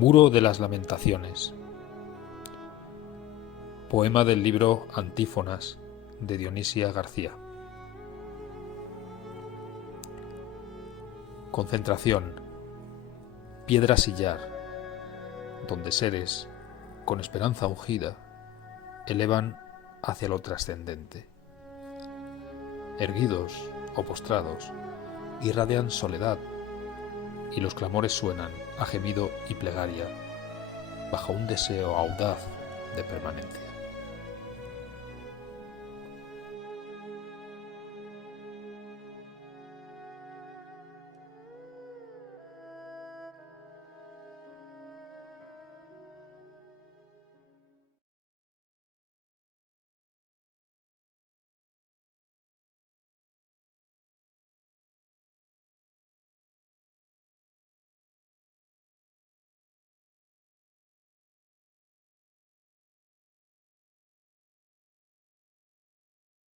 Muro de las Lamentaciones. Poema del libro Antífonas de Dionisia García. Concentración. Piedra sillar, donde seres, con esperanza ungida, elevan hacia lo trascendente. Erguidos o postrados, irradian soledad, y los clamores suenan a gemido y plegaria, bajo un deseo audaz de permanencia.